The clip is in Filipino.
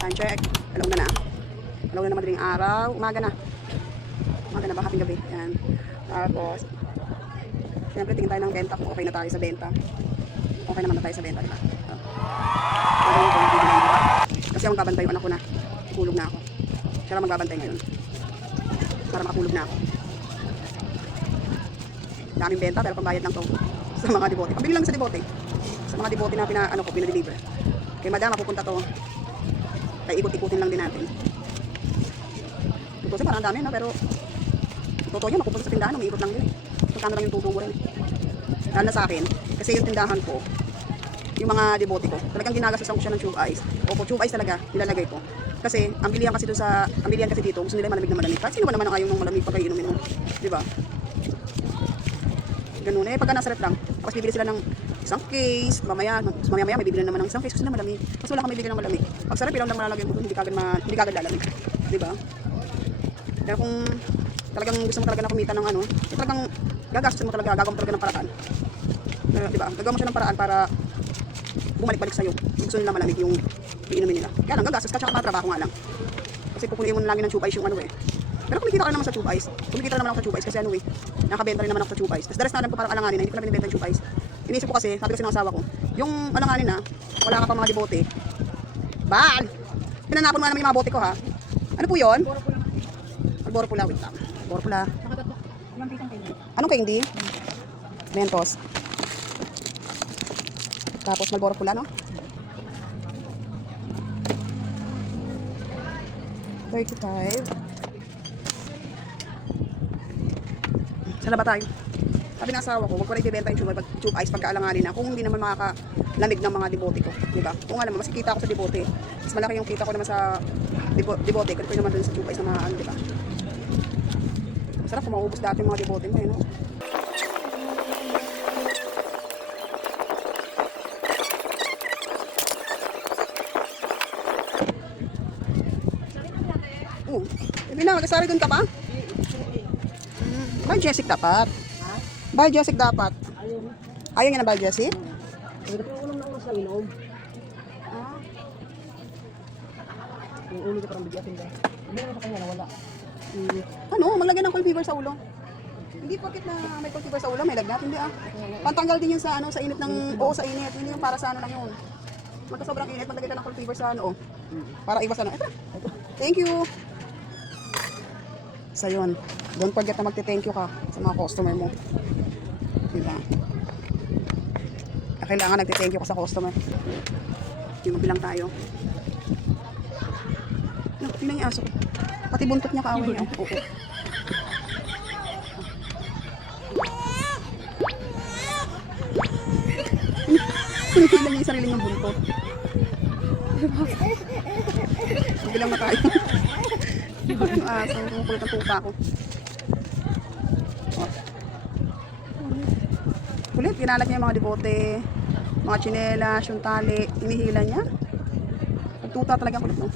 Time check. Alauna na. Alauna na madaling araw. Umaga na. Umaga na ba? Happy gabi. Yan. Tapos, siyempre tingin tayo ng benta kung okay na tayo sa benta. Okay naman na tayo sa benta, diba? Kasi ang magbabantay yung anak ko na. Kulog na ako. Siya lang magbabantay ngayon. Para makakulog na ako. Daming benta pero pambayad lang to sa mga debote. Pambili lang sa debote. Sa mga debote na pinadeliver. Kay madam, mapupunta to. Kaya ikot-ikutin lang din natin. Tutusin parang dami, no? Pero totoo yan, mapupunta sa tindahan, umiikot lang din eh. Pagkano lang yung tubo mo rin eh. Lalo na sa akin, kasi yung tindahan ko, yung mga debote ko, talagang ginagastosan ko siya ng tube ice. Opo, tube ice talaga, nilalagay ko. Kasi, ang bilihan kasi dito, gusto nila malamig na malamig. Kahit sino ba naman ang ayaw ng malamig pag iinumin mo. Diba? Ganun eh, pagka nasa rep lang, tapos bibili sila ng isang case, mamaya may bibili naman ng isang case, gusto nila malamig. Tapos wala kang bibili ng malamig. Pag sa rep, ilang lang malalagay mo, hindi kagad lalamig. Diba? Pero kung talagang gusto mo talaga na kumita ng ano, talagang gagastos mo talaga, gagawin mo talaga ng paraan. Diba? Gagawin mo siya ng paraan para bumalik-balik sa'yo. Gusto nila malamig yung iinumin nila. Kaya lang, gagastos ka, tsaka matrabaho nga lang. Kasi pupunuin mo na lagi ng tube ice yung ano eh. Pero kumikita ka naman sa tube ice. Kumikita naman ako sa tube ice kasi ano eh, nakabenta rin naman ako sa tube ice. Tapos daras na alam ko parang alanganin na, hindi ko na binibenta yung tube ice. Inisip ko kasi, sabi kasi ng asawa ko, yung alanganin na, wala ka pa mga debote. Bal! Pinanapon mo naman yung mga bote ko ha. Ano po yun? Alboro pula, wait lang. Alboro pula. Anong candy? Mentos. Tapos Marlboro pula, no? 35. Saan na ba tayo? Sabi ng asawa ko, wag ko na ibibenta yung tube ice pagkaalanganin na kung hindi naman makakalamig ng mga debote ko. Diba? Kung alam mo, mas kita ako sa debote. Mas malaki yung kita ko naman sa debote. Kaya naman dun sa tube ice na ano, diba? Masarap kung maubos dati yung mga debote mo, no? Hindi na, magkasari dun ka pa? By Jessic dapat. By Jessic dapat. Ayaw niya na by Jessic? Ito yung unang nauna sa ilog. Yung ulo ko parang bigyatin ba? Hindi naman sa kanya nawala. Ano, maglagay ng cold fever sa ulo. Hindi porket na may cold fever sa ulo, may lagnat, hindi ah. Pantanggal din yun sa ano, sa init ng, oo sa init. Hindi yung para sa ano lang yun. Magka sobrang init, maglagay ka ng cold fever sa ano, para iwas ano. Ito. Thank you. So yun, don't forget na magte-thank you ka sa mga customer mo. Diba? Kailangan nagte-thank you ka sa customer. Yung mabilang tayo. Ano, tingnan niya aso. Pati buntot niya kaaway niya. Oo. Tingnan niya yung sarili niyang buntot. Mabilang na tayo. Yung aso, kumukulit ang tupa ko. Kulit, ginalat niya yung mga debote, mga tsinelas, yung tali, inihila niya. Tuta talaga kulit, no?